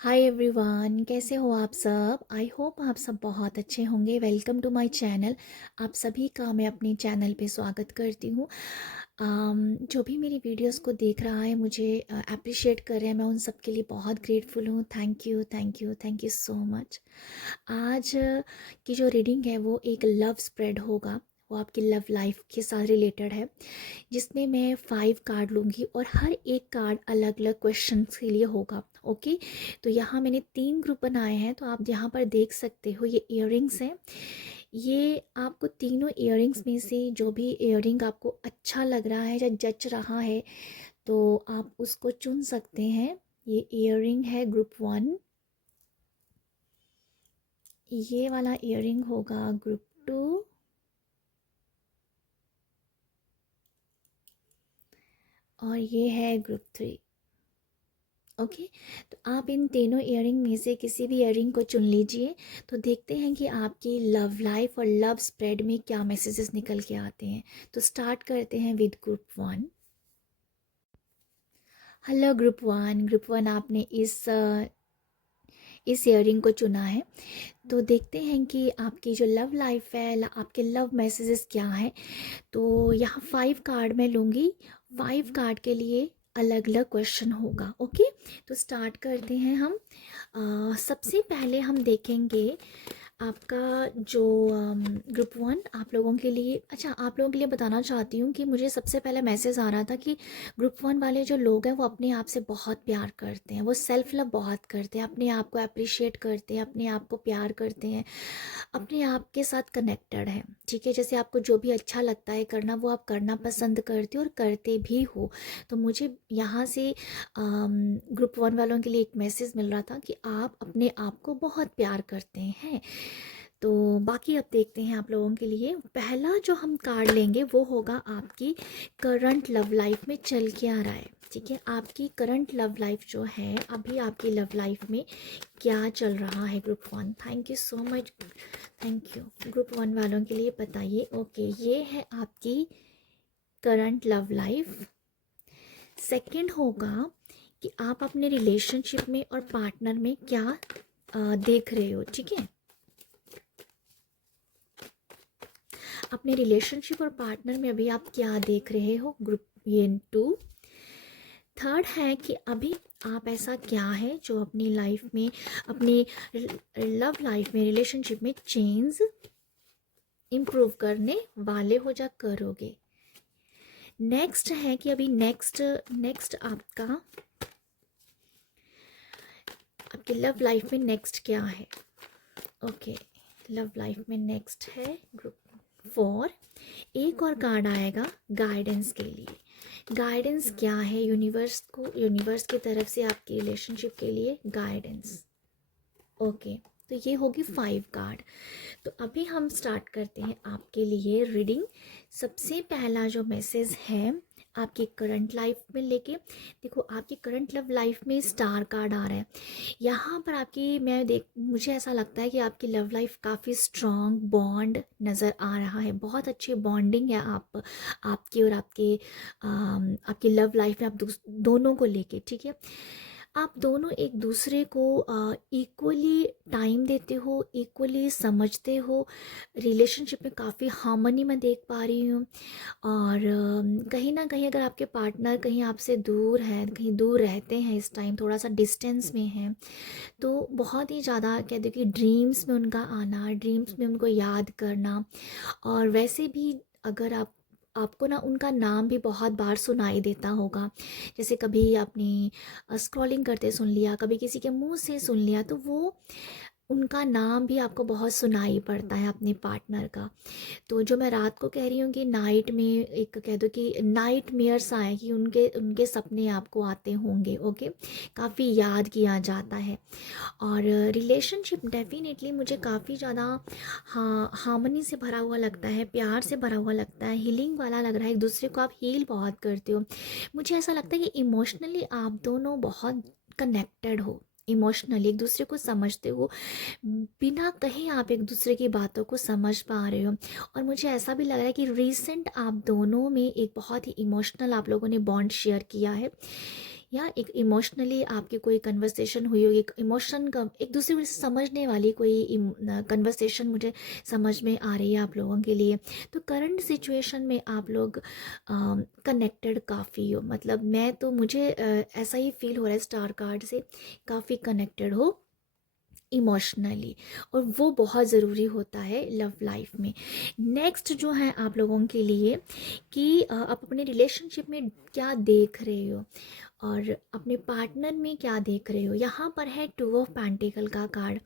Hi everyone, कैसे हो आप सब। आई होप आप सब बहुत अच्छे होंगे। Welcome to my channel. आप सभी का मैं अपने चैनल पे स्वागत करती हूँ। जो भी मेरी वीडियोस को देख रहा है, मुझे अप्रिशिएट कर रहे हैं, मैं उन सब के लिए बहुत ग्रेटफुल हूँ। Thank you, thank you, thank you so much. आज की जो रीडिंग है वो एक लव स्प्रेड होगा। वो आपकी लव लाइफ के साथ रिलेटेड है, जिसमें मैं 5 कार्ड लूँगी और हर एक कार्ड अलग अलग क्वेश्चन के लिए होगा। ओके, तो यहाँ मैंने 3 ग्रुप बनाए हैं, तो आप यहाँ पर देख सकते हो ये इयररिंग्स हैं। ये आपको तीनों इयररिंग्स में से जो भी इयररिंग आपको अच्छा लग रहा है या जच रहा है, तो आप उसको चुन सकते हैं। ये इयररिंग है ग्रुप 1, ये वाला इयररिंग होगा ग्रुप 2, और ये है ग्रुप 3। ओके, तो आप इन तीनों इयररिंग में से किसी भी इयररिंग को चुन लीजिए। तो देखते हैं कि आपकी लव लाइफ और लव स्प्रेड में क्या मैसेजेस निकल के आते हैं। तो स्टार्ट करते हैं विद ग्रुप 1। हेलो ग्रुप 1, आपने इस इयररिंग को चुना है। तो देखते हैं कि आपकी जो लव लाइफ है, आपके लव मैसेजेस क्या हैं। तो यहाँ 5 कार्ड मैं लूँगी। 5 कार्ड के लिए अलग अलग क्वेश्चन होगा। ओके, तो स्टार्ट करते हैं हम। सबसे पहले हम देखेंगे आपका जो ग्रुप 1 आप लोगों के लिए। अच्छा, आप लोगों के लिए बताना चाहती हूँ कि मुझे सबसे पहले मैसेज आ रहा था कि ग्रुप 1 वाले जो लोग हैं वो अपने आप से बहुत प्यार करते हैं, वो सेल्फ लव बहुत करते हैं, अपने आप को अप्रिशिएट करते हैं, अपने आप को प्यार करते हैं, अपने आप के साथ कनेक्टेड है। ठीक है, जैसे आपको जो भी अच्छा लगता है करना, वो आप करना पसंद करते हो और करते भी हो। तो मुझे यहाँ से ग्रुप 1 वालों के लिए एक मैसेज मिल रहा था कि आप अपने आप को बहुत प्यार करते हैं। तो बाकी अब देखते हैं आप लोगों के लिए। पहला जो हम कार्ड लेंगे वो होगा आपकी करंट लव लाइफ में चल के आ रहा है। ठीक है, आपकी करंट लव लाइफ जो है, अभी आपकी लव लाइफ में क्या चल रहा है group 1। Thank you so much, thank you group 1 वालों के लिए बताइए। ओके, ये है आपकी करंट लव लाइफ। सेकंड होगा कि आप अपने रिलेशनशिप में और पार्टनर में क्या देख रहे हो। ठीक है, अपने रिलेशनशिप और पार्टनर में अभी आप क्या देख रहे हो, ग्रुप ये 2। थर्ड है कि अभी आप ऐसा क्या है जो अपनी लाइफ में, अपनी लव लाइफ में, रिलेशनशिप में चेंज इम्प्रूव करने वाले हो जा करोगे। नेक्स्ट है कि अभी नेक्स्ट आपकी लव लाइफ में नेक्स्ट क्या है। ओके, लव लाइफ में नेक्स्ट है ग्रुप 4। एक और कार्ड आएगा गाइडेंस के लिए। गाइडेंस क्या है, यूनिवर्स की तरफ से आपकी रिलेशनशिप के लिए गाइडेंस। ओके, तो ये होगी 5 कार्ड। तो अभी हम स्टार्ट करते हैं आपके लिए रीडिंग। सबसे पहला जो मैसेज है आपकी करंट लाइफ में लेके, देखो आपकी करंट लव लाइफ में स्टार कार्ड आ रहा है। यहाँ पर मुझे ऐसा लगता है कि आपकी लव लाइफ काफ़ी स्ट्रॉन्ग बॉन्ड नज़र आ रहा है। बहुत अच्छी बॉन्डिंग है आपकी और आपकी लव लाइफ में, आप दोनों को लेके। ठीक है, आप दोनों एक दूसरे को इक्वली टाइम देते हो, इक्वली समझते हो। रिलेशनशिप में काफ़ी हार्मनी मैं देख पा रही हूँ। और कहीं ना कहीं अगर आपके पार्टनर कहीं आपसे दूर है, कहीं दूर रहते हैं, इस टाइम थोड़ा सा डिस्टेंस में है, तो बहुत ही ज़्यादा कह दो कि ड्रीम्स में उनका आना, ड्रीम्स में उनको याद करना। और वैसे भी अगर आपको ना उनका नाम भी बहुत बार सुनाई देता होगा। जैसे कभी आपने स्क्रॉलिंग करते सुन लिया, कभी किसी के मुंह से सुन लिया, तो वो उनका नाम भी आपको बहुत सुनाई पड़ता है अपने पार्टनर का। तो जो मैं रात को कह रही हूँ कि नाइट में एक कह दो कि नाइट मेयर्स आए, कि उनके उनके सपने आपको आते होंगे। ओके, काफ़ी याद किया जाता है। और रिलेशनशिप डेफिनेटली मुझे काफ़ी ज़्यादा हार्मनी से भरा हुआ लगता है, प्यार से भरा हुआ लगता है, हीलिंग वाला लग रहा है। एक दूसरे को आप हील बहुत करते हो। मुझे ऐसा लगता है कि इमोशनली आप दोनों बहुत कनेक्टेड हो, इमोशनली एक दूसरे को समझते हो, बिना कहीं आप एक दूसरे की बातों को समझ पा रहे हो। और मुझे ऐसा भी लग रहा है कि रिसेंट आप दोनों में एक बहुत ही इमोशनल आप लोगों ने बॉन्ड शेयर किया है। या एक इमोशनली आपकी कोई कन्वर्सेशन हुई होगी, एक इमोशन का एक दूसरे को समझने वाली कोई कन्वर्सेशन मुझे समझ में आ रही है आप लोगों के लिए। तो करंट सिचुएशन में आप लोग कनेक्टेड काफ़ी हो, मतलब मैं तो मुझे ऐसा ही फील हो रहा है स्टार कार्ड से, काफ़ी कनेक्टेड हो इमोशनली, और वो बहुत ज़रूरी होता है लव लाइफ में। नेक्स्ट जो है आप लोगों के लिए कि आप अपने रिलेशनशिप में क्या देख रहे हो और अपने पार्टनर में क्या देख रहे हो। यहाँ पर है 2 ऑफ पेंटिकल का कार्ड।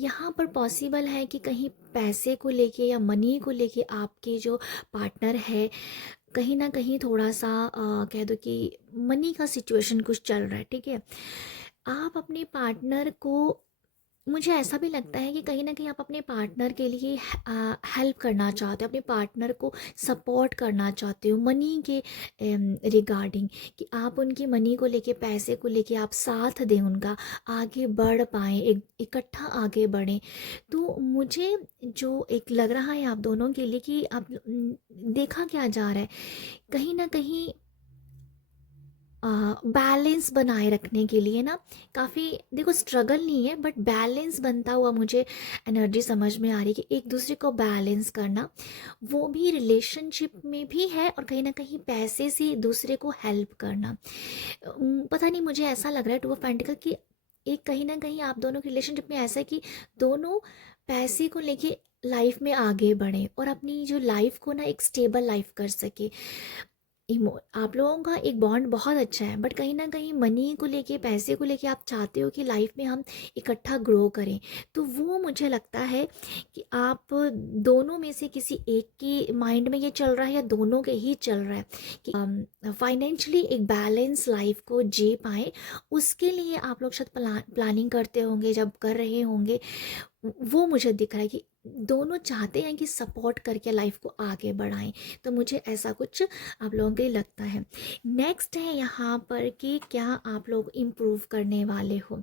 यहाँ पर पॉसिबल है कि कहीं पैसे को लेके या मनी को लेके आपके जो पार्टनर है कहीं ना कहीं थोड़ा सा कह दो कि मनी का सिचुएशन कुछ चल रहा है, ठीक है। आप अपने पार्टनर को, मुझे ऐसा भी लगता है कि कहीं ना कहीं आप अपने पार्टनर के लिए हेल्प करना चाहते हो, अपने पार्टनर को सपोर्ट करना चाहते हो मनी के रिगार्डिंग, कि आप उनकी मनी को लेके, पैसे को लेके आप साथ दें उनका, आगे बढ़ पाएँ, एक इकट्ठा आगे बढ़ें। तो मुझे जो एक लग रहा है आप दोनों के लिए कि आप देखा क्या जा रहा है, कहीं ना कहीं बैलेंस बनाए रखने के लिए ना, काफ़ी देखो स्ट्रगल नहीं है बट बैलेंस बनता हुआ मुझे एनर्जी समझ में आ रही है कि एक दूसरे को बैलेंस करना, वो भी रिलेशनशिप में भी है और कहीं ना कहीं पैसे से दूसरे को हेल्प करना। पता नहीं, मुझे ऐसा लग रहा है 2 ऑफ पेंटिकल कि एक कहीं ना कहीं आप दोनों के रिलेशनशिप में ऐसा है कि दोनों पैसे को लेके लाइफ में आगे बढ़े और अपनी जो लाइफ को ना एक स्टेबल लाइफ कर सके। आप लोगों का एक बॉन्ड बहुत अच्छा है बट कहीं ना कहीं मनी को लेके, पैसे को लेके आप चाहते हो कि लाइफ में हम इकट्ठा ग्रो करें। तो वो मुझे लगता है कि आप दोनों में से किसी एक की माइंड में ये चल रहा है या दोनों के ही चल रहा है कि फाइनेंशियली एक बैलेंस लाइफ को जी पाएँ। उसके लिए आप लोग शायद प्लानिंग करते होंगे, जब कर रहे होंगे वो मुझे दिख रहा है कि दोनों चाहते हैं कि सपोर्ट करके लाइफ को आगे बढ़ाएं। तो मुझे ऐसा कुछ आप लोगों के लिए लगता है। नेक्स्ट है यहाँ पर कि क्या आप लोग इम्प्रूव करने वाले हो।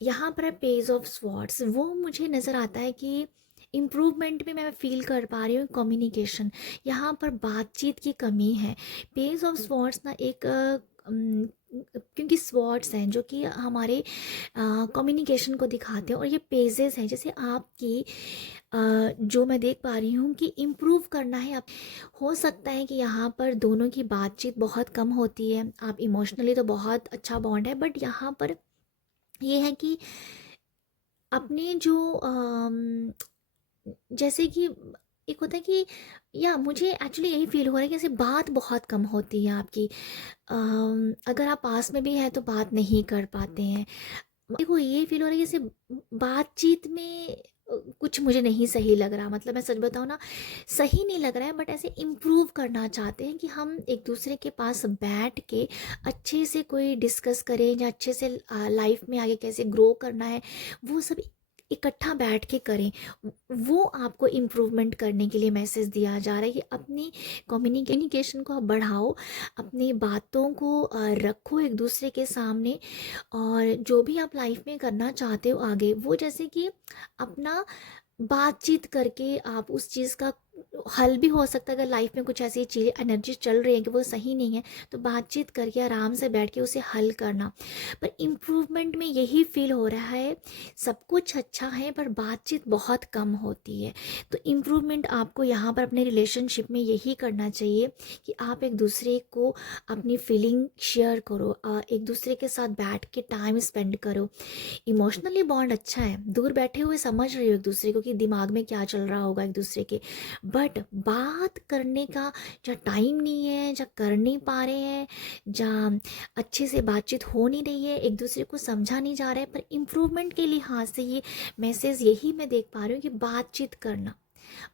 यहाँ पर है पेज ऑफ स्वॉर्ड्स। वो मुझे नज़र आता है कि इम्प्रूवमेंट में मैं फील कर पा रही हूँ कम्युनिकेशन, यहाँ पर बातचीत की कमी है। पेज ऑफ स्वॉर्ड्स ना एक क्योंकि स्वॉर्ड्स हैं जो कि हमारे कम्युनिकेशन को दिखाते हैं और ये पेजेस हैं जैसे आपकी जो मैं देख पा रही हूँ कि इम्प्रूव करना है आप। हो सकता है कि यहाँ पर दोनों की बातचीत बहुत कम होती है, आप इमोशनली तो बहुत अच्छा बॉन्ड है बट यहाँ पर ये है कि अपने जो जैसे कि एक होता है कि, या मुझे एक्चुअली यही फील हो रहा है कि जैसे बात बहुत कम होती है आपकी। अगर आप पास में भी हैं तो बात नहीं कर पाते हैं। देखो ये फील हो रहा है जैसे बातचीत में कुछ मुझे नहीं सही लग रहा, मतलब मैं सच बताऊँ ना, सही नहीं लग रहा है बट ऐसे इम्प्रूव करना चाहते हैं कि हम एक दूसरे के पास बैठ के अच्छे से कोई डिस्कस करें या अच्छे से लाइफ में आगे कैसे ग्रो करना है वो सब इकट्ठा बैठ के करें। वो आपको इम्प्रूवमेंट करने के लिए मैसेज दिया जा रहा है कि अपनी कम्युनिकेशन को आप बढ़ाओ, अपनी बातों को रखो एक दूसरे के सामने, और जो भी आप लाइफ में करना चाहते हो आगे, वो जैसे कि अपना बातचीत करके आप उस चीज़ का हल भी हो सकता है। अगर लाइफ में कुछ ऐसी चीज़ें एनर्जी चल रही है कि वो सही नहीं है तो बातचीत करके आराम से बैठ के उसे हल करना। पर इम्प्रूवमेंट में यही फील हो रहा है, सब कुछ अच्छा है पर बातचीत बहुत कम होती है। तो इम्प्रूवमेंट आपको यहाँ पर अपने रिलेशनशिप में यही करना चाहिए कि आप एक दूसरे को अपनी फीलिंग शेयर करो, एक दूसरे के साथ बैठ के टाइम स्पेंड करो। इमोशनली बॉन्ड अच्छा है, दूर बैठे हुए समझ रहे हो एक दूसरे को कि दिमाग में क्या चल रहा होगा एक दूसरे के, बट बात करने का या टाइम नहीं है, या कर नहीं पा रहे हैं, या अच्छे से बातचीत हो नहीं रही है, एक दूसरे को समझा नहीं जा रहा है। पर इम्प्रूवमेंट के लिहाज से ये मैसेज यही मैं देख पा रही हूँ कि बातचीत करना,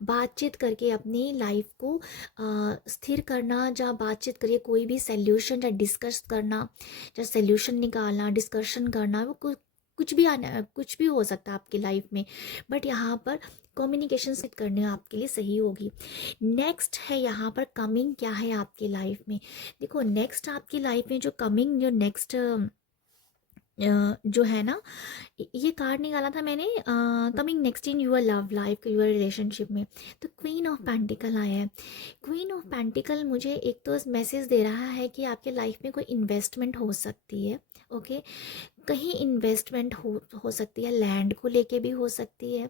बातचीत करके अपनी लाइफ को स्थिर करना, या बातचीत करके कोई भी सल्यूशन या डिस्कस करना, या सल्यूशन निकालना, डिस्कशन करना, वो कुछ भी आना, कुछ भी हो सकता है आपकी लाइफ में, बट यहाँ पर कम्युनिकेशन से करने आपके लिए सही होगी। नेक्स्ट है यहाँ पर कमिंग क्या है आपकी लाइफ में। देखो नेक्स्ट आपकी लाइफ में जो कमिंग, जो नेक्स्ट जो है ना, ये कार्ड निकाला था मैंने, coming next in your love life, your relationship में। तो क्वीन ऑफ पेंटिकल आया है। क्वीन ऑफ पेंटिकल मुझे एक तो मैसेज दे रहा है कि आपके लाइफ में कोई इन्वेस्टमेंट हो सकती है। ओके, कहीं इन्वेस्टमेंट हो सकती है, लैंड को लेके भी हो सकती है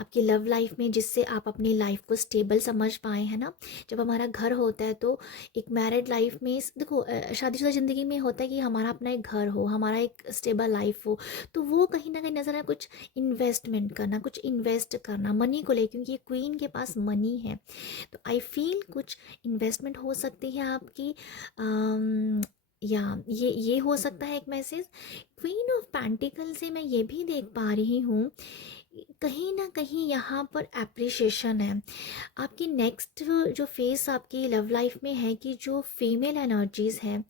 आपकी लव लाइफ में, जिससे आप अपनी लाइफ को स्टेबल समझ पाए, है ना। जब हमारा घर होता है तो एक मैरिड लाइफ में देखो, शादीशुदा ज़िंदगी में होता है कि हमारा अपना एक घर हो, हमारा एक स्टेबल लाइफ हो, तो वो कहीं ना कहीं नज़र है कुछ इन्वेस्टमेंट करना, कुछ इन्वेस्ट करना मनी को लेकर, क्योंकि क्वीन के पास मनी है। तो आई फील कुछ इन्वेस्टमेंट हो सकती है आपकी, या ये हो सकता है एक मैसेज। क्वीन ऑफ पेंटिकल से मैं ये भी देख पा रही हूँ, कहीं ना कहीं यहाँ पर अप्रिशिएशन है। आपकी नेक्स्ट जो फेस आपकी लव लाइफ में है कि जो फीमेल एनर्जीज है,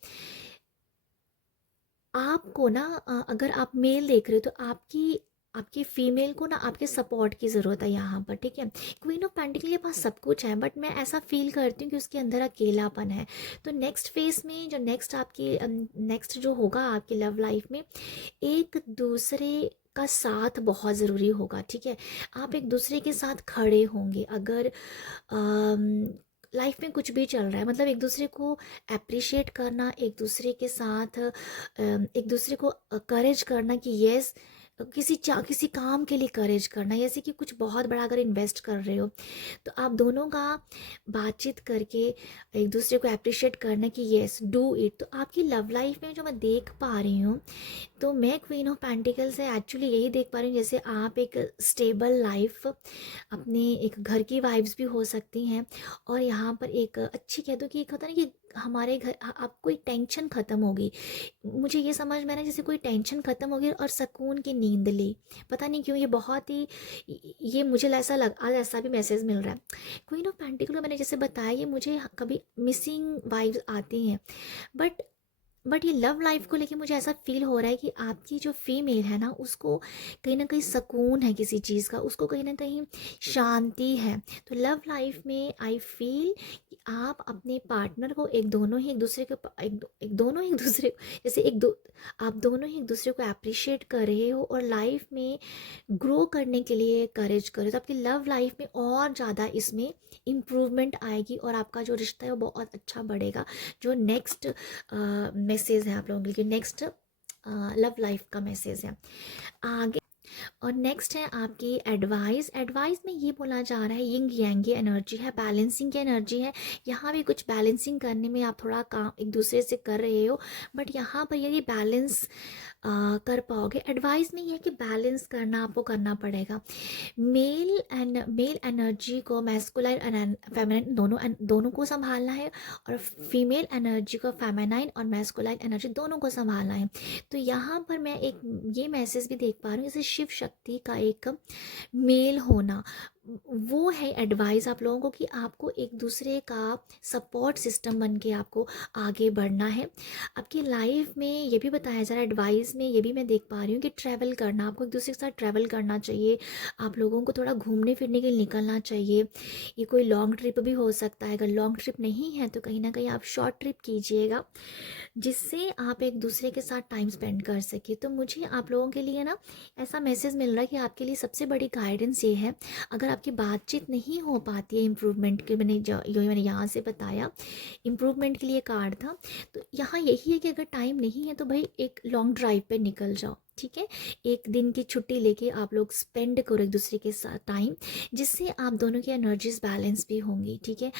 आपको ना अगर आप मेल देख रहे हो तो आपकी आपकी फीमेल को ना आपके सपोर्ट की ज़रूरत है यहाँ पर, ठीक है। क्वीन ऑफ पेंटिकल के पास सब कुछ है, बट मैं ऐसा फील करती हूँ कि उसके अंदर अकेलापन है। तो नेक्स्ट फेस में जो नेक्स्ट आपकी नेक्स्ट जो होगा आपकी लव लाइफ में, एक दूसरे का साथ बहुत ज़रूरी होगा, ठीक है। आप एक दूसरे के साथ खड़े होंगे अगर लाइफ में कुछ भी चल रहा है, मतलब एक दूसरे को अप्रिशिएट करना, एक दूसरे के साथ एक दूसरे को करेज करना कि यस, किसी काम के लिए करेज करना, जैसे कि कुछ बहुत बड़ा अगर इन्वेस्ट कर रहे हो तो आप दोनों का बातचीत करके एक दूसरे को अप्रिशिएट करना कि यस डू इट। तो आपकी लव लाइफ में जो मैं देख पा रही हूँ, तो मैं क्वीन ऑफ पेंटिकल से एक्चुअली यही देख पा रही हूँ, जैसे आप एक स्टेबल लाइफ, अपने एक घर की वाइब्स भी हो सकती हैं, और यहाँ पर एक अच्छी कह दो कि एक होता है ना कि हमारे घर आपको एक टेंशन ख़त्म होगी। मुझे ये समझ में आ रहा है जैसे कोई टेंशन ख़त्म होगी और सुकून की नींद ली। पता नहीं क्यों ये बहुत ही, ये मुझे ऐसा लग, आज ऐसा भी मैसेज मिल रहा है। क्वीन ऑफ पेंटिकल को मैंने जैसे बताया, ये मुझे कभी मिसिंग वाइब्स आती हैं, बट ये लव लाइफ को लेके मुझे ऐसा फील हो रहा है कि आपकी जो फीमेल है ना, उसको कहीं ना कहीं सुकून है किसी चीज़ का, उसको कहीं ना कहीं शांति है। तो लव लाइफ में आई फील कि आप अपने पार्टनर को एक दोनों ही एक दूसरे को एक दोनों ही एक दूसरे को जैसे आप दोनों ही एक दूसरे को अप्रिशिएट कर रहे हो और लाइफ में ग्रो करने के लिए करेज करो, तो आपकी लव लाइफ में और ज़्यादा इसमें इम्प्रूवमेंट आएगी और आपका जो रिश्ता है वो बहुत अच्छा बढ़ेगा। जो नेक्स्ट मैसेज है आप लोगों के लिए, नेक्स्ट लव लाइफ का मैसेज है आगे। और नेक्स्ट है आपकी एडवाइस। एडवाइस में ये बोला जा रहा है, यिंग यांग की एनर्जी है, बैलेंसिंग की एनर्जी है। यहाँ भी कुछ बैलेंसिंग करने में आप थोड़ा काम एक दूसरे से कर रहे हो, बट यहाँ पर ये बैलेंस कर पाओगे। एडवाइस में ये है कि बैलेंस करना आपको करना पड़ेगा। मेल एनर्जी को, मैस्कुलाइन एंड फेमिनाइन दोनों को संभालना है, और फीमेल एनर्जी को, फेमिनाइन और मैस्कुलाइन एनर्जी दोनों को संभालना है। तो यहाँ पर मैं एक ये मैसेज भी देख पा रही हूँ, जैसे शिव शक्ति का एक मेल होना, वो है एडवाइस आप लोगों को कि आपको एक दूसरे का सपोर्ट सिस्टम बन के आपको आगे बढ़ना है। आपकी लाइफ में ये भी बताया जा रहा है एडवाइस में, ये भी मैं देख पा रही हूँ कि ट्रैवल करना, आपको एक दूसरे के साथ ट्रैवल करना चाहिए, आप लोगों को थोड़ा घूमने फिरने के लिए निकलना चाहिए। ये कोई लॉन्ग ट्रिप भी हो सकता है, अगर लॉन्ग ट्रिप नहीं है तो कहीं ना कहीं आप शॉर्ट ट्रिप कीजिएगा, जिससे आप एक दूसरे के साथ टाइम स्पेंड कर सके। तो मुझे आप लोगों के लिए ना ऐसा मैसेज मिल रहा है कि आपके लिए सबसे बड़ी गाइडेंस ये है, अगर आपकी बातचीत नहीं हो पाती है इम्प्रूवमेंट के, मैंने यहाँ से बताया इम्प्रूवमेंट के लिए कार्ड था, तो यहाँ यही है कि अगर टाइम नहीं है तो भाई एक लॉन्ग ड्राइव पे निकल जाओ, ठीक है। एक दिन की छुट्टी लेके आप लोग स्पेंड करो एक दूसरे के साथ टाइम, जिससे आप दोनों की एनर्जीज बैलेंस भी होंगी, ठीक है।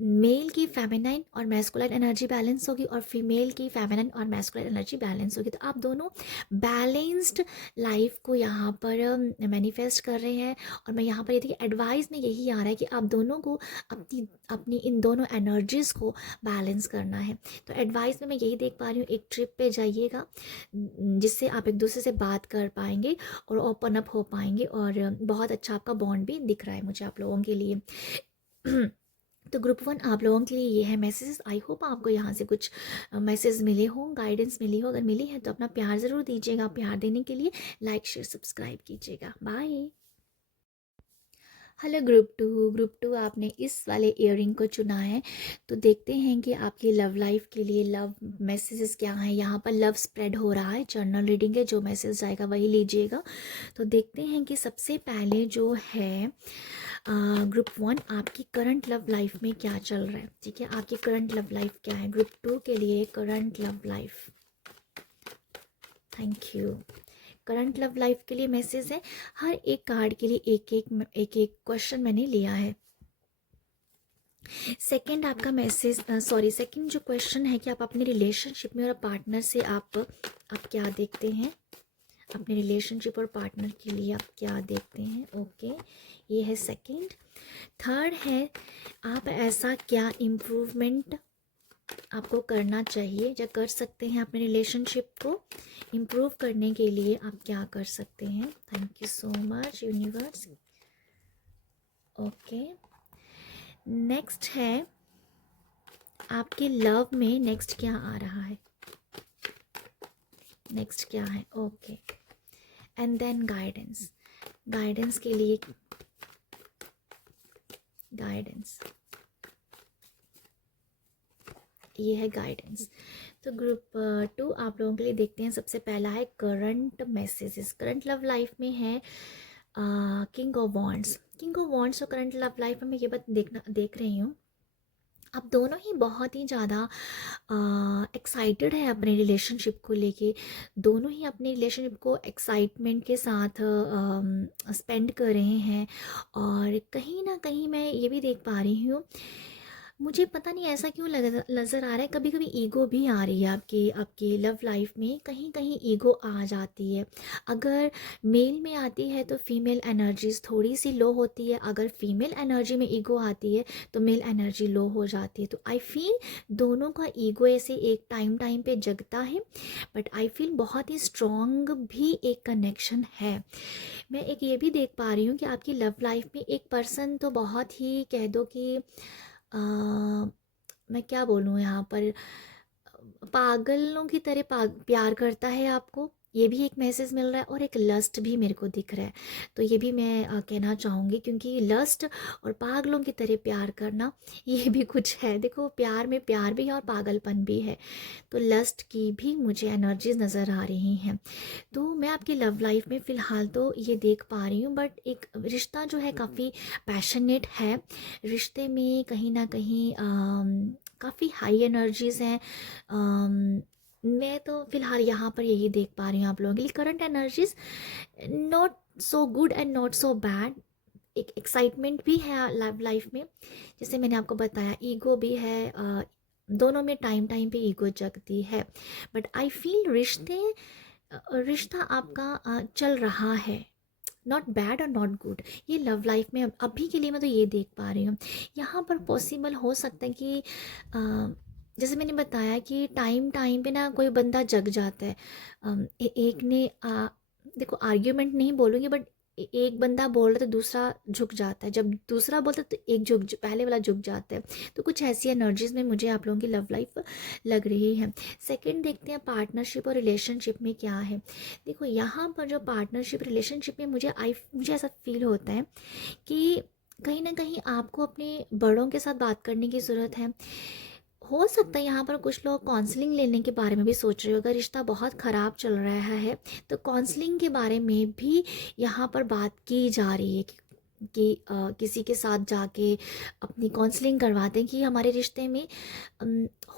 मेल की फेमिनाइन और मैस्कुलाइन एनर्जी बैलेंस होगी और फीमेल की फेमिनाइन और मैस्कुलाइन एनर्जी बैलेंस होगी। तो आप दोनों बैलेंस्ड लाइफ को यहाँ पर मैनिफेस्ट कर रहे हैं। और मैं यहाँ पर ये थी कि एडवाइस में यही आ रहा है कि आप दोनों को अपनी अपनी इन दोनों एनर्जीज़ को बैलेंस करना है। तो एडवाइस में मैं यही देख पा रही हूँ, एक ट्रिप पे जाइएगा जिससे आप एक दूसरे से बात कर पाएंगे और ओपन अप हो पाएंगे, और बहुत अच्छा आपका बॉन्ड भी दिख रहा है मुझे आप लोगों के लिए। तो ग्रुप 1 आप लोगों के लिए ये है मैसेजेस। आई होप आपको यहाँ से कुछ मैसेज मिले हों, गाइडेंस मिली हो। अगर मिली है तो अपना प्यार ज़रूर दीजिएगा। प्यार देने के लिए लाइक शेयर सब्सक्राइब कीजिएगा। बाय। हेलो ग्रुप टू आपने इस वाले इयररिंग को चुना है। तो देखते हैं कि आपकी लव लाइफ के लिए लव मैसेजेस क्या हैं। यहाँ पर लव स्प्रेड हो रहा है, जर्नल रीडिंग है, जो मैसेज आएगा वही लीजिएगा। तो देखते हैं कि सबसे पहले जो है ग्रुप 1, आपकी करंट लव लाइफ में क्या चल रहा है। ठीक है, आपकी करंट लव लाइफ क्या है ग्रुप 2 के लिए। Current love life, thank you. Current love life के लिए मैसेज है। हर एक कार्ड के लिए एक एक क्वेश्चन मैंने लिया है। सेकंड आपका मैसेज, सेकंड जो क्वेश्चन है कि आप अपने रिलेशनशिप में और पार्टनर से आप क्या देखते हैं। अपने रिलेशनशिप और पार्टनर के लिए आप क्या देखते हैं। ओके, ये है सेकंड। थर्ड है, आप ऐसा क्या इम्प्रूवमेंट आपको करना चाहिए या कर सकते हैं अपने रिलेशनशिप को इम्प्रूव करने के लिए, आप क्या कर सकते हैं। Thank you so much universe. Okay, next है आपके लव में नेक्स्ट क्या आ रहा है। नेक्स्ट क्या है। Okay, and then guidance. Guidance के लिए गाइडेंस, ये है गाइडेंस। तो ग्रुप 2 आप लोगों के लिए देखते हैं। सबसे पहला है current messages. Current love life में है king of wands. King of wands और करंट लव लाइफ में मैं ये बात देख रही हूँ, आप दोनों ही बहुत ही ज़्यादा एक्साइटेड है अपने रिलेशनशिप को लेके। दोनों ही अपने रिलेशनशिप को एक्साइटमेंट के साथ स्पेंड कर रहे हैं। और कहीं ना कहीं मैं ये भी देख पा रही हूँ, मुझे पता नहीं ऐसा क्यों नज़र आ रहा है, कभी कभी ईगो भी आ रही है आपकी आपकी लव लाइफ में। कहीं कहीं ईगो आ जाती है। अगर मेल में आती है तो फीमेल एनर्जीज थोड़ी सी लो होती है। अगर फीमेल एनर्जी में ईगो आती है तो मेल एनर्जी लो हो जाती है। तो आई फील दोनों का ईगो ऐसे एक टाइम पे जगता है, बट आई फील बहुत ही स्ट्रॉन्ग भी एक कनेक्शन है। मैं एक ये भी देख पा रही हूँ कि आपकी लव लाइफ में एक पर्सन तो बहुत ही कह दो कि मैं क्या बोलूँ यहाँ पर, पागलों की तरह प्यार करता है आपको, ये भी एक मैसेज मिल रहा है। और एक लस्ट भी मेरे को दिख रहा है। तो ये भी मैं कहना चाहूँगी, क्योंकि लस्ट और पागलों की तरह प्यार करना ये भी कुछ है। देखो, प्यार में प्यार भी है और पागलपन भी है। तो लस्ट की भी मुझे एनर्जीज नज़र आ रही हैं। तो मैं आपकी लव लाइफ में फ़िलहाल तो ये देख पा रही हूँ, बट एक रिश्ता जो है काफ़ी पैशनेट है। रिश्ते में कहीं ना कहीं काफ़ी हाई एनर्जीज़ हैं। मैं तो फ़िलहाल यहाँ पर यही देख पा रही हूँ आप लोगों के लिए। Current energies not so good and not so bad. एक एक्साइटमेंट भी है लव लाइफ में, जैसे मैंने आपको बताया। ईगो भी है, दोनों में टाइम पे ईगो जगती है। बट आई फील रिश्ता आपका चल रहा है, नॉट बैड और नॉट गुड। ये लव लाइफ में अभी के लिए मैं तो ये देख पा रही हूँ। यहाँ पर पॉसिबल हो सकता है कि जैसे मैंने बताया कि टाइम पे ना कोई बंदा जग जाता है। एक ने देखो, आर्ग्यूमेंट नहीं बोलूँगी, बट एक बंदा बोल रहा तो दूसरा झुक जाता है। जब दूसरा बोलता है तो एक पहले वाला झुक जाता है। तो कुछ ऐसी एनर्जीज में मुझे आप लोगों की लव लाइफ लग रही है। सेकंड देखते हैं पार्टनरशिप और रिलेशनशिप में क्या है। देखो, यहाँ पर जो पार्टनरशिप रिलेशनशिप में मुझे ऐसा फील होता है कि कहीं ना कहीं आपको अपने बड़ों के साथ बात करने की ज़रूरत है। हो सकता है यहाँ पर कुछ लोग काउंसलिंग लेने के बारे में भी सोच रहे हो। अगर रिश्ता बहुत ख़राब चल रहा है तो काउंसलिंग के बारे में भी यहाँ पर बात की जा रही है कि किसी के साथ जाके अपनी काउंसलिंग करवाते हैं कि हमारे रिश्ते में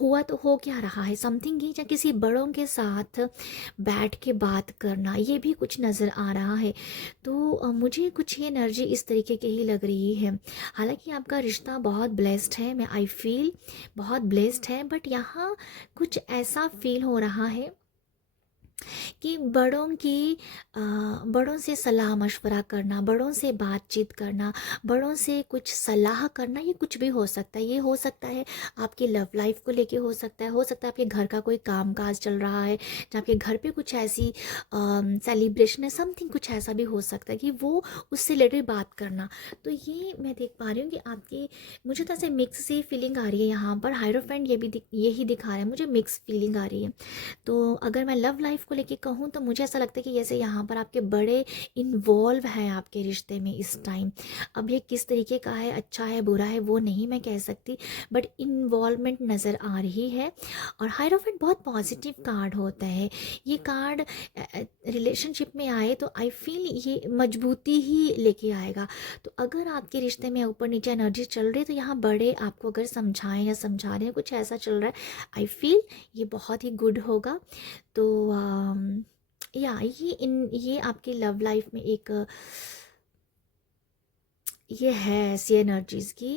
हुआ तो हो क्या रहा है समथिंग ही, या किसी बड़ों के साथ बैठ के बात करना, ये भी कुछ नज़र आ रहा है। तो मुझे कुछ ही एनर्जी इस तरीके की ही लग रही है। हालांकि आपका रिश्ता बहुत ब्लेस्ड है, मैं आई फील बहुत ब्लेस्ड है, बट यहाँ कुछ ऐसा फील हो रहा है कि बड़ों से सलाह मशवरा करना, बड़ों से बातचीत करना, बड़ों से कुछ सलाह करना, ये कुछ भी हो सकता है। ये हो सकता है आपकी लव लाइफ को लेके हो सकता है आपके घर का कोई काम काज चल रहा है, या आपके घर पे कुछ ऐसी सेलिब्रेशन है, समथिंग कुछ ऐसा भी हो सकता है कि वो उससे रिलेटेड बात करना। तो ये मैं देख पा रही हूँ कि आपकी, मुझे तो ऐसे मिक्स सी फीलिंग आ रही है यहाँ पर। हायरोफेंट यही दिखा रहा है मुझे, मिक्स फीलिंग आ रही है। तो अगर मैं लव लाइफ को लेके कहूँ तो मुझे ऐसा लगता है कि जैसे यहाँ पर आपके बड़े इन्वॉल्व हैं आपके रिश्ते में इस टाइम। अब ये किस तरीके का है, अच्छा है बुरा है वो नहीं मैं कह सकती, बट इन्वॉल्वमेंट नज़र आ रही है। और हायरोफेंट बहुत पॉजिटिव कार्ड होता है। ये कार्ड रिलेशनशिप में आए तो आई फील ये मजबूती ही लेके आएगा। तो अगर आपके रिश्ते में ऊपर नीचे एनर्जी चल रही है तो यहाँ बड़े आपको अगर समझाएं या समझा रहे हैं कुछ ऐसा चल रहा है, आई फील ये बहुत ही गुड होगा। तो या ये आपकी लव लाइफ में एक ये है ऐसी एनर्जीज की,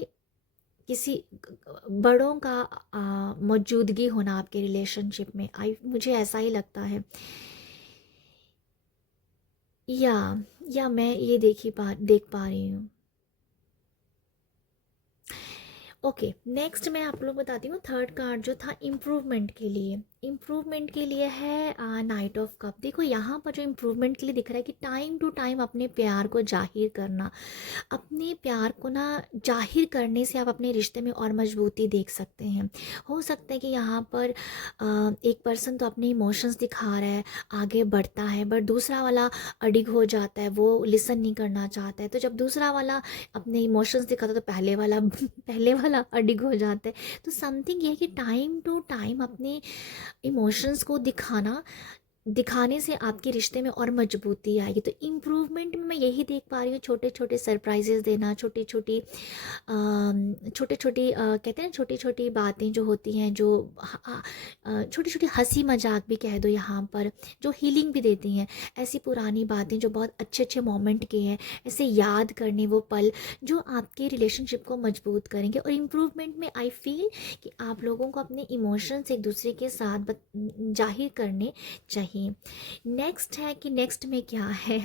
किसी बड़ों का मौजूदगी होना आपके रिलेशनशिप में, आई मुझे ऐसा ही लगता है। या या मैं ये देख पा रही हूँ। ओके, नेक्स्ट मैं आप लोग बताती हूँ थर्ड कार्ड जो था इम्प्रूवमेंट के लिए। इम्प्रूवमेंट के लिए है नाइट ऑफ कप। देखो यहाँ पर जो इम्प्रूवमेंट के लिए दिख रहा है कि टाइम टू टाइम अपने प्यार को जाहिर करना, अपने प्यार को ना जाहिर करने से आप अपने रिश्ते में और मजबूती देख सकते हैं। हो सकता है कि यहाँ पर एक पर्सन तो अपने इमोशंस दिखा रहा है, आगे बढ़ता है, बट दूसरा वाला अडिग हो जाता है, वो लिसन नहीं करना चाहता है। तो जब दूसरा वाला अपने इमोशंस दिखाता है तो पहले वाला पहले वाला अडिग हो जाता है। तो समथिंग ये है कि टाइम टू टाइम अपने इमोशंस को दिखाने से आपके रिश्ते में और मजबूती आएगी। तो इम्प्रूवमेंट में मैं यही देख पा रही हूँ, छोटे छोटे सरप्राइजेस देना, छोटी छोटी कहते हैं छोटी छोटी बातें जो होती हैं, जो छोटी छोटी हंसी मजाक भी कह दो यहाँ पर, जो हीलिंग भी देती हैं। ऐसी पुरानी बातें जो बहुत अच्छे अच्छे मोमेंट के हैं, ऐसे याद करने वो पल जो आपके रिलेशनशिप को मजबूत करेंगे। और इम्प्रूवमेंट में आई फील कि आप लोगों को अपने इमोशंस एक दूसरे के साथ जाहिर करने चाहिए। नेक्स्ट है कि नेक्स्ट में क्या है,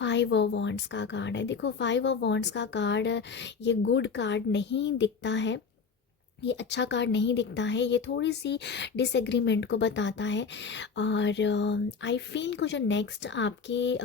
5 ऑफ वॉन्ड्स का कार्ड है। देखो 5 ऑफ वॉन्ड्स का कार्ड ये गुड कार्ड नहीं दिखता है, ये अच्छा कार्ड नहीं दिखता है, ये थोड़ी सी डिसएग्रीमेंट को बताता है। और आई फील को जो नेक्स्ट आपकी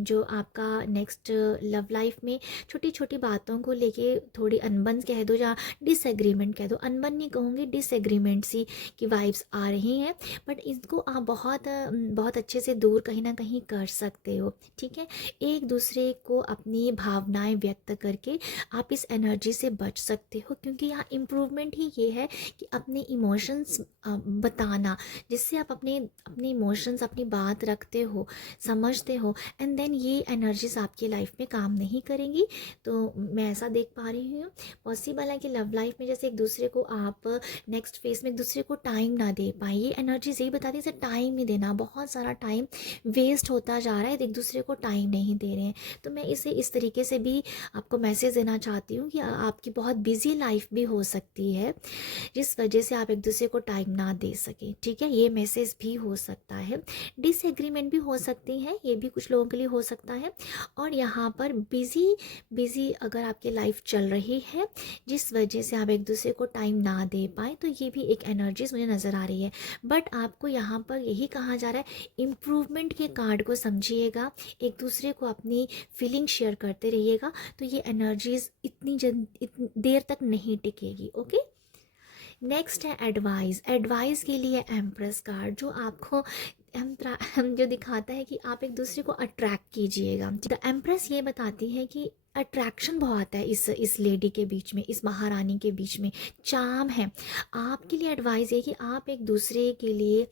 जो आपका नेक्स्ट लव लाइफ में छोटी छोटी बातों को लेके थोड़ी अनबन कह दो या डिसएग्रीमेंट कह दो, अनबन नहीं कहूँगी, डिसएग्रीमेंट सी की वाइब्स आ रही हैं, बट इसको आप बहुत अच्छे से दूर कहीं ना कहीं कर सकते हो। ठीक है, एक दूसरे को अपनी भावनाएं व्यक्त करके आप इस एनर्जी से बच सकते हो, क्योंकि यहाँ इम्प्रूवमेंट ही ये है कि अपने इमोशंस बताना, जिससे आप अपने अपने इमोशंस अपनी बात रखते हो, समझते हो, एंड देन ये एनर्जीज आपकी लाइफ में काम नहीं करेंगी। तो मैं ऐसा देख पा रही हूँ, पॉसिबल है कि लव लाइफ में जैसे एक दूसरे को आप नेक्स्ट फेज में एक दूसरे को टाइम ना दे पाए, ये एनर्जीज यही बताती है जैसे टाइम नहीं देना, बहुत सारा टाइम वेस्ट होता जा रहा है, एक दूसरे को टाइम नहीं दे रहे हैं। तो मैं इसे इस तरीके से भी आपको मैसेज देना चाहती हूँ कि आपकी बहुत बिजी लाइफ भी हो सकती है जिस वजह से आप एक दूसरे को टाइम ना दे सके। ठीक है, ये मैसेज भी हो सकता है। डिसएग्रीमेंट भी हो सकती है, ये भी कुछ लोगों के लिए हो सकता है। और यहाँ पर बिजी अगर आपकी लाइफ चल रही है जिस वजह से आप एक दूसरे को टाइम ना दे पाए, तो ये भी एक एनर्जीज मुझे नज़र आ रही है। बट आपको यहाँ पर यही कहा जा रहा है, इम्प्रूवमेंट के कार्ड को समझिएगा, एक दूसरे को अपनी फीलिंग शेयर करते रहिएगा, तो ये एनर्जीज इतनी देर तक नहीं टिकेगी। ओके, नेक्स्ट है एडवाइस। एडवाइस के लिए एम्प्रेस कार्ड जो आपको जो दिखाता है कि आप एक दूसरे को अट्रैक्ट कीजिएगा। द एम्प्रेस ये बताती है कि अट्रैक्शन बहुत है इस लेडी के बीच में, इस महारानी के बीच में चार्म है। आपके लिए एडवाइस है कि आप एक दूसरे के लिए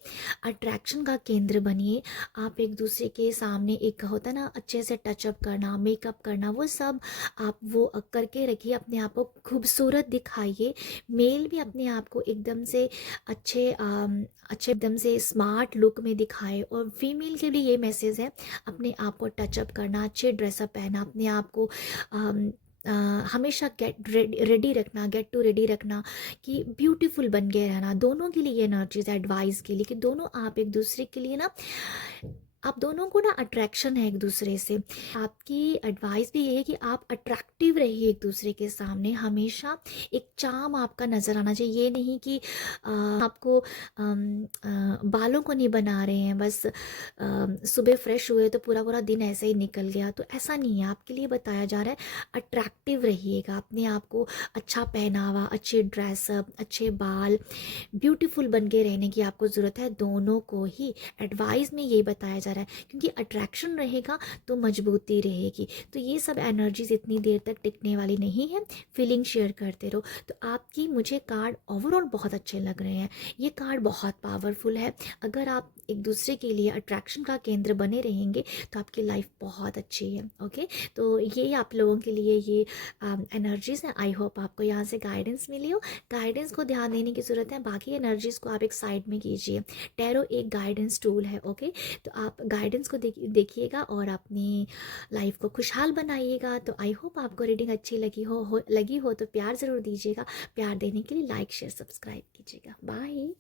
अट्रैक्शन का केंद्र बनिए। आप एक दूसरे के सामने एक होता है ना अच्छे से टचअप करना, मेकअप करना, वो सब आप वो करके रखिए, अपने आप को खूबसूरत दिखाइए। मेल भी अपने आप को एकदम से अच्छे एकदम से स्मार्ट लुक में दिखाए। और फीमेल के लिए ये मैसेज है, अपने आप को टचअप करना, अच्छे ड्रेसअप पहना, अपने आप को हमेशा गेट टू रेडी रखना कि ब्यूटीफुल बन के रहना। दोनों के लिए ये एनर्जीज एडवाइस के लिए कि दोनों आप एक दूसरे के लिए ना आप दोनों को ना अट्रैक्शन है एक दूसरे से। आपकी एडवाइस भी ये है कि आप अट्रैक्टिव रहिए एक दूसरे के सामने, हमेशा एक चार्म आपका नज़र आना चाहिए। ये नहीं कि आपको बालों को नहीं बना रहे हैं बस, सुबह फ्रेश हुए तो पूरा पूरा दिन ऐसे ही निकल गया, तो ऐसा नहीं है। आपके लिए बताया जा रहा है अट्रैक्टिव रहिएगा, अपने आप को अच्छा पहनावा, अच्छे ड्रेसअप, अच्छे बाल, ब्यूटीफुल बन के रहने की आपको ज़रूरत है। दोनों को ही एडवाइस में ये बताया जा रहा है, क्योंकि अट्रैक्शन रहेगा तो मजबूती रहेगी। तो ये सब एनर्जीज इतनी देर तक टिकने वाली नहीं है। फीलिंग शेयर करते रहो। तो आपकी मुझे कार्ड ओवरऑल बहुत अच्छे लग रहे हैं। ये कार्ड बहुत पावरफुल है। अगर आप एक दूसरे के लिए अट्रैक्शन का केंद्र बने रहेंगे तो आपकी लाइफ बहुत अच्छी है। ओके, तो ये आप लोगों के लिए ये एनर्जीज हैं। आई होप आपको यहाँ से गाइडेंस मिली हो। गाइडेंस को ध्यान देने की ज़रूरत है, बाकी एनर्जीज को आप एक साइड में कीजिए। टैरो एक गाइडेंस टूल है। ओके, तो आप गाइडेंस को देखिएगा और अपनी लाइफ को खुशहाल बनाइएगा। तो आई होप आपको रीडिंग अच्छी लगी हो तो प्यार ज़रूर दीजिएगा। प्यार देने के लिए लाइक शेयर सब्सक्राइब कीजिएगा। बाय।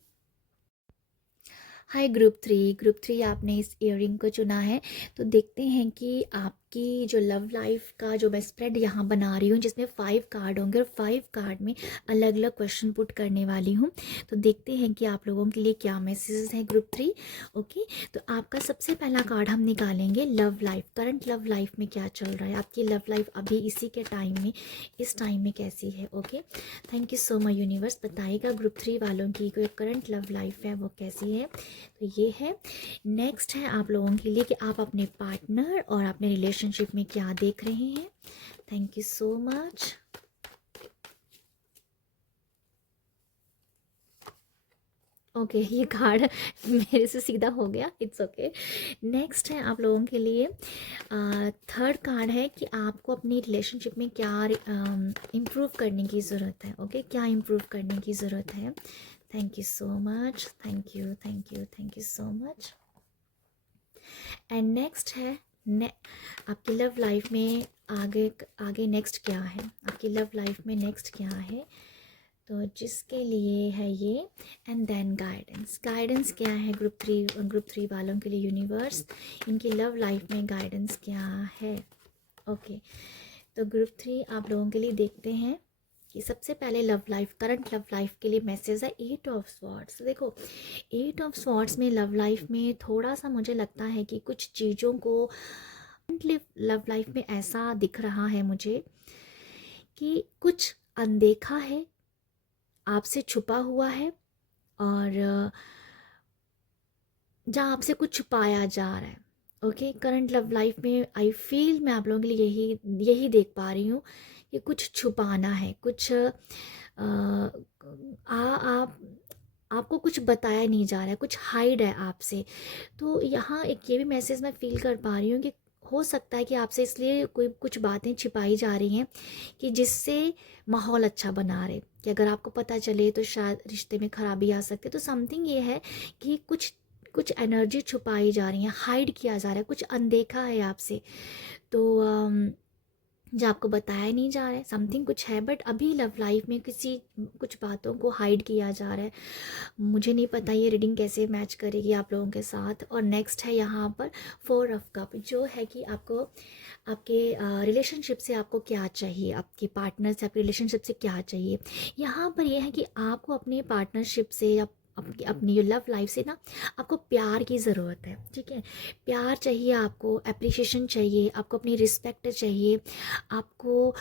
हाय ग्रुप थ्री आपने इस ईयरिंग को चुना है। तो देखते हैं कि आपकी जो लव लाइफ का जो मैं स्प्रेड यहाँ बना रही हूँ, जिसमें 5 कार्ड होंगे और 5 कार्ड में अलग अलग क्वेश्चन पुट करने वाली हूँ। तो देखते हैं कि आप लोगों के लिए क्या मैसेजेस हैं ग्रुप 3। ओके, तो आपका सबसे पहला कार्ड हम निकालेंगे love life. Current love life में क्या चल रहा है, आपकी लव लाइफ अभी इसी के टाइम में, इस टाइम में कैसी है। Okay, thank you so much universe. बताइएगा ग्रुप 3 वालों की कोई करंट लव लाइफ है वो कैसी है। तो ये है। नेक्स्ट है आप लोगों के लिए कि आप अपने पार्टनर और अपने रिलेशनशिप में क्या देख रहे हैं। Thank you so much. Okay, ये कार्ड मेरे से सीधा हो गया, इट्स ओके। नेक्स्ट है आप लोगों के लिए थर्ड कार्ड है कि आपको अपनी रिलेशनशिप में क्या इम्प्रूव करने की ज़रूरत है। ओके, क्या इम्प्रूव करने की ज़रूरत है। Thank you so much, thank you thank you thank you so much. And next है आपकी लव लाइफ में आगे आगे नेक्स्ट क्या है, आपकी लव लाइफ में नेक्स्ट क्या है। तो जिसके लिए है ये। एंड देन गाइडेंस क्या है ग्रुप 3 वालों के लिए यूनिवर्स, इनकी लव लाइफ में गाइडेंस क्या है। ओके, तो ग्रुप 3 आप लोगों के लिए देखते हैं कि सबसे पहले love life, current love life के लिए मैसेज है 8 ऑफ स्वॉर्ड्स। देखो 8 ऑफ स्वॉर्ड्स में लव लाइफ में थोड़ा सा मुझे लगता है कि कुछ चीज़ों को लव लाइफ में ऐसा दिख रहा है मुझे कि कुछ अनदेखा है, आपसे छुपा हुआ है, और जहाँ आपसे कुछ छुपाया जा रहा है। ओके, करंट लव लाइफ में आई फील मैं आप लोगों के लिए यही देख पा रही हूँ कि कुछ छुपाना है, कुछ आप आपको कुछ बताया नहीं जा रहा है, कुछ हाइड है आपसे। तो यहाँ एक ये भी मैसेज मैं फील कर पा रही हूँ कि हो सकता है कि आपसे इसलिए कोई कुछ बातें छिपाई जा रही हैं कि जिससे माहौल अच्छा बना रहे, कि अगर आपको पता चले तो शायद रिश्ते में खराबी आ सकती है। तो समथिंग ये है कि कुछ कुछ एनर्जी छुपाई जा रही है, हाइड किया जा रहा है, कुछ अनदेखा है आपसे। तो जो आपको बताया नहीं जा रहा है, समथिंग कुछ है, बट अभी लव लाइफ में कुछ बातों को हाइड किया जा रहा है। मुझे नहीं पता ये रीडिंग कैसे मैच करेगी आप लोगों के साथ। और नेक्स्ट है यहाँ पर 4 ऑफ कप, जो है कि आपको आपके रिलेशनशिप से आपको क्या चाहिए, आपके पार्टनर से आपके रिलेशनशिप से क्या चाहिए। यहाँ पर यह है कि आपको अपने पार्टनरशिप से या अपनी लव लाइफ से ना आपको प्यार की ज़रूरत है। ठीक है, प्यार चाहिए, आपको अप्रिशिएशन चाहिए, आपको अपनी रिस्पेक्ट चाहिए, आपको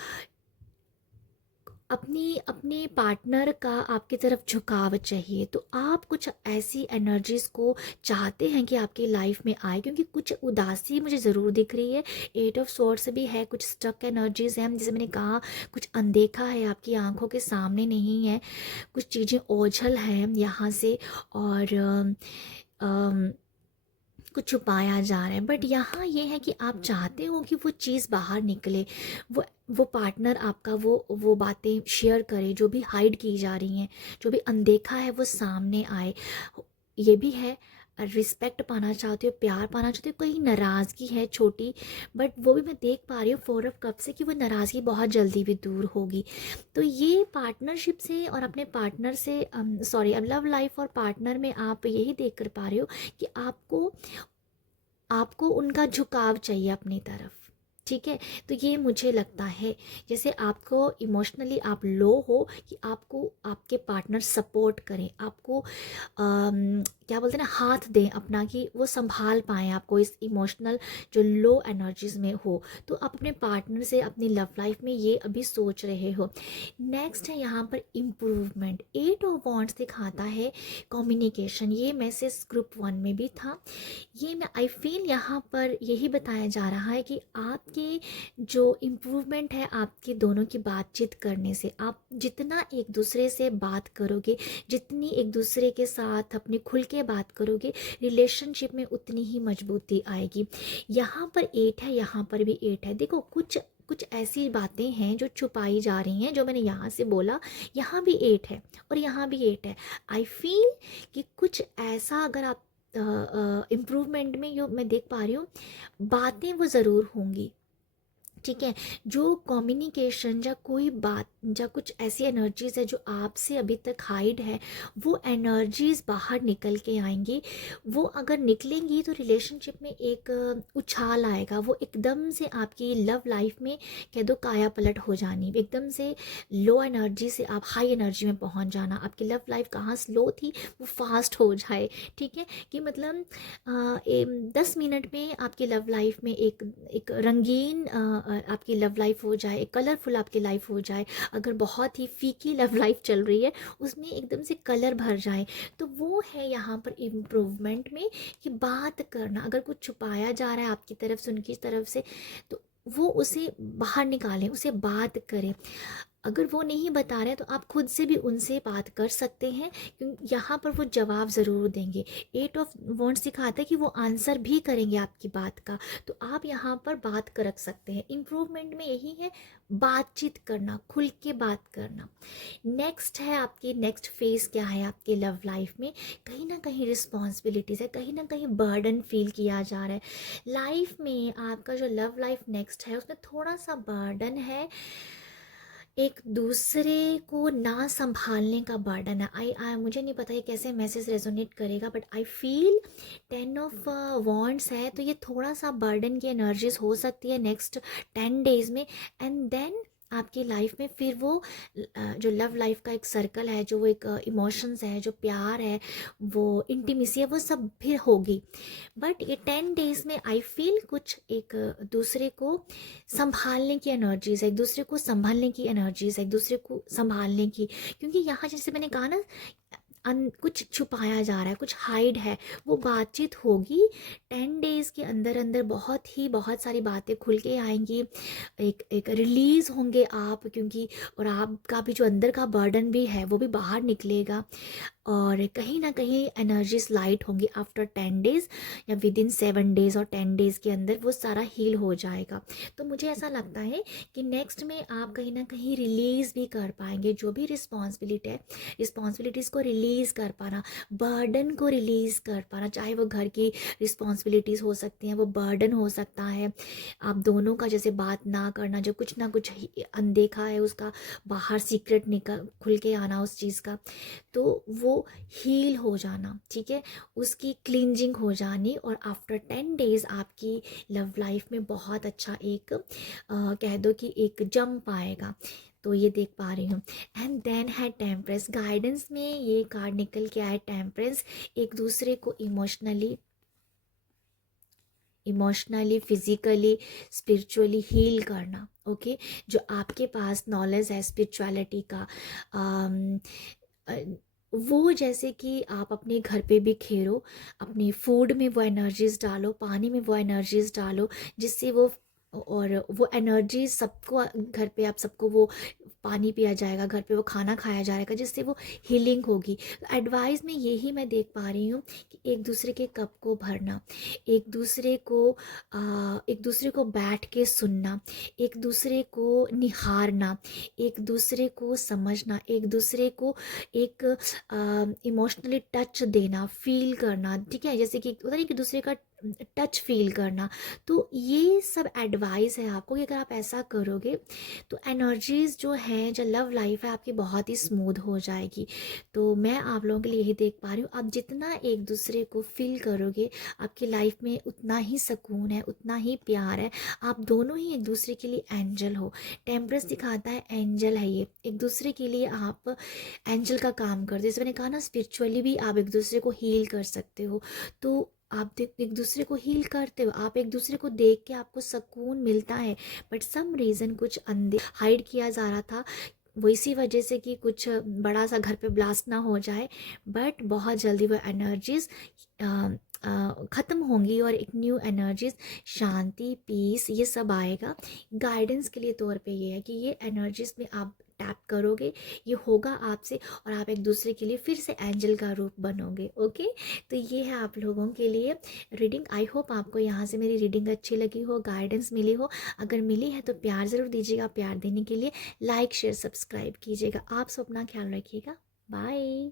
अपने पार्टनर का आपकी तरफ झुकाव चाहिए। तो आप कुछ ऐसी एनर्जीज़ को चाहते हैं कि आपकी लाइफ में आए, क्योंकि कुछ उदासी मुझे ज़रूर दिख रही है। 8 ऑफ स्वॉर्ड्स भी है, कुछ स्टक एनर्जीज़ हैं, जैसे मैंने कहा कुछ अनदेखा है, आपकी आंखों के सामने नहीं है, कुछ चीज़ें ओझल हैं यहाँ से, और कुछ छुपाया जा रहा है। बट यहाँ ये है कि आप चाहते हो कि वो चीज़ बाहर निकले, वो पार्टनर आपका वो बातें शेयर करे जो भी हाइड की जा रही हैं, जो भी अनदेखा है वो सामने आए। ये भी है, रिस्पेक्ट पाना चाहते हो, प्यार पाना चाहते हो, कहीं नाराज़गी है छोटी, बट वो भी मैं देख पा रही हूँ 4 ऑफ कप से कि वो नाराज़गी बहुत जल्दी भी दूर होगी। तो ये पार्टनरशिप से और अपने पार्टनर से सॉरी, अब लव लाइफ और पार्टनर में आप यही देख कर पा रहे हो कि आपको आपको उनका झुकाव चाहिए अपनी तरफ, ठीक है। तो ये मुझे लगता है जैसे आपको इमोशनली आप लो हो कि आपको आपके पार्टनर सपोर्ट करें, आपको क्या बोलते हैं ना, हाथ दें अपना, कि वो संभाल पाएँ आपको इस इमोशनल जो लो एनर्जीज में हो। तो आप अपने पार्टनर से अपनी लव लाइफ में ये अभी सोच रहे हो। नेक्स्ट है यहाँ पर इम्प्रूवमेंट। 8 ऑफ वांड्स दिखाता है कम्युनिकेशन। ये मैसेज ग्रुप 1 में भी था। ये मैं आई फील यहाँ पर यही बताया जा रहा है कि आपके जो इम्प्रूवमेंट है आपके दोनों की बातचीत करने से, आप जितना एक दूसरे से बात करोगे, जितनी एक दूसरे के साथ अपनी खुल के बात करोगे, रिलेशनशिप में उतनी ही मजबूती आएगी। यहाँ पर 8 है, यहाँ पर भी 8 है। देखो कुछ कुछ ऐसी बातें हैं जो छुपाई जा रही हैं, जो मैंने यहाँ से बोला, यहाँ भी 8 है और यहाँ भी 8 है। आई फील कि कुछ ऐसा अगर आप इम्प्रूवमेंट में जो मैं देख पा रही हूँ, बातें वो ज़रूर होंगी, ठीक है। जो कम्युनिकेशन या कोई बात या कुछ ऐसी एनर्जीज है जो आपसे अभी तक हाइड है, वो एनर्जीज बाहर निकल के आएंगी। वो अगर निकलेंगी तो रिलेशनशिप में एक उछाल आएगा, वो एकदम से आपकी लव लाइफ में कह दो काया पलट हो जानी, एकदम से लो एनर्जी से आप हाई एनर्जी में पहुंच जाना। आपकी लव लाइफ कहाँ स्लो थी वो फास्ट हो जाए, ठीक है। कि मतलब 10 मिनट में आपकी लव लाइफ में एक एक रंगीन आपकी लव लाइफ हो जाए, एक कलरफुल आपकी लाइफ हो जाए। अगर बहुत ही फीकी लव लाइफ चल रही है, उसमें एकदम से कलर भर जाए। तो वो है यहाँ पर इम्प्रूवमेंट में कि बात करना, अगर कुछ छुपाया जा रहा है आपकी तरफ से, उनकी तरफ से, तो वो उसे बाहर निकालें, उसे बात करें। अगर वो नहीं बता रहे हैं तो आप खुद से भी उनसे बात कर सकते हैं, क्योंकि यहाँ पर वो जवाब ज़रूर देंगे। 8 ऑफ वांड्स दिखाता है कि वो आंसर भी करेंगे आपकी बात का, तो आप यहाँ पर बात कर रख सकते हैं। इम्प्रूवमेंट में यही है, बातचीत करना, खुल के बात करना। नेक्स्ट है आपकी नेक्स्ट फेज़ क्या है आपके लव लाइफ में, कहीं ना कहीं रिस्पॉन्सिबिलिटीज़ है, कहीं ना कहीं बर्डन फील किया जा रहा है लाइफ में। आपका जो लव लाइफ नेक्स्ट है उसमें थोड़ा सा बर्डन है, एक दूसरे को ना संभालने का बर्डन है। आई मुझे नहीं पता ये कैसे मैसेज रेजोनेट करेगा, but I feel 10 of wands है, तो ये थोड़ा सा बर्डन की एनर्जीज हो सकती है नेक्स्ट 10 डेज में। एंड देन आपकी लाइफ में फिर वो जो लव लाइफ का एक सर्कल है, जो वो एक इमोशंस है, जो प्यार है, वो इंटीमेसी है, वो सब भी होगी। बट ये 10 डेज में आई फील कुछ एक दूसरे को संभालने की एनर्जीज है, एक दूसरे को संभालने की एनर्जीज है, एक दूसरे को संभालने की। क्योंकि यहाँ जैसे मैंने कहा ना, कुछ छुपाया जा रहा है, कुछ हाइड है, वो बातचीत होगी 10 डेज के अंदर अंदर। बहुत सारी बातें खुल के आएंगी, एक एक रिलीज होंगे आप, क्योंकि और आपका भी जो अंदर का बर्डन भी है वो भी बाहर निकलेगा। और कहीं ना कहीं एनर्जीज लाइट होंगी आफ्टर 10 डेज, या विद इन 7 डेज और 10 डेज के अंदर वो सारा हील हो जाएगा। तो मुझे ऐसा लगता है कि नेक्स्ट में आप कहीं ना कहीं रिलीज़ भी कर पाएंगे जो भी रिस्पॉन्सिबिलिटी है, रिस्पॉन्सिबिलिटीज़ को रिलीज़ कर पाना, बर्डन को रिलीज़ कर पाना। चाहे वो घर की रिस्पॉन्सिबिलिटीज़ हो सकती हैं, वो बर्डन हो सकता है, आप दोनों का जैसे बात ना करना, जो कुछ ना कुछ अनदेखा है उसका बाहर सीक्रेट निकल खुल के आना उस चीज़ का, तो वो हील हो जाना, ठीक है, उसकी क्लींजिंग हो जानी। और आफ्टर 10 डेज आपकी लव लाइफ में बहुत अच्छा एक कह दो कि एक जंप आएगा। तो ये देख पा रही हूँ। एंड देन है टेम्परेंस। गाइडेंस में ये कार्ड निकल के आए टेम्परेंस, एक दूसरे को इमोशनली फिजिकली स्पिरिचुअली हील करना। ओके, जो आपके पास नॉलेज है स्पिरिचुअलिटी का, वो जैसे कि आप अपने घर पे भी खेरो, अपने फूड में वो एनर्जीज डालो, पानी में वो एनर्जीज डालो, जिससे वो, और वो एनर्जी सबको घर पे आप सबको वो पानी पिया जाएगा, घर पे वो खाना खाया जाएगा, जिससे वो हीलिंग होगी। तो एडवाइस में यही मैं देख पा रही हूँ कि एक दूसरे के कप को भरना, एक दूसरे को बैठ के सुनना, एक दूसरे को निहारना, एक दूसरे को समझना, एक दूसरे को एक इमोशनली टच देना, फील करना, ठीक है। जैसे कि होता है कि दूसरे का टच फील करना। तो ये सब एडवाइस है आपको कि अगर आप ऐसा करोगे तो एनर्जीज़ जो हैं, जो लव लाइफ है आपकी बहुत ही स्मूथ हो जाएगी। तो मैं आप लोगों के लिए यही देख पा रही हूँ, आप जितना एक दूसरे को फील करोगे आपकी लाइफ में उतना ही सुकून है, उतना ही प्यार है। आप दोनों ही एक दूसरे के लिए एंजल हो। टेम्परेंस दिखाता है एंजल है ये, एक दूसरे के लिए आप एंजल का काम करते हो। जैसे मैंने कहा ना, स्पिरिचुअली भी आप एक दूसरे को हील कर सकते हो। तो आप एक दूसरे को हील करते हो, आप एक दूसरे को देख के आपको सुकून मिलता है। बट सम रीज़न कुछ अंदर हाइड किया जा रहा था, वो इसी वजह से कि कुछ बड़ा सा घर पे ब्लास्ट ना हो जाए। बट बहुत जल्दी वो एनर्जीज ख़त्म होंगी और एक न्यू एनर्जीज, शांति, पीस, ये सब आएगा। गाइडेंस के लिए तौर पे ये है कि ये एनर्जीज में आप टैप करोगे, ये होगा आपसे और आप एक दूसरे के लिए फिर से एंजल का रूप बनोगे। ओके, तो ये है आप लोगों के लिए रीडिंग। आई होप आपको यहाँ से मेरी रीडिंग अच्छी लगी हो, गाइडेंस मिली हो। अगर मिली है तो प्यार ज़रूर दीजिएगा। प्यार देने के लिए लाइक शेयर सब्सक्राइब कीजिएगा। आप सब अपना ख्याल रखिएगा। बाय।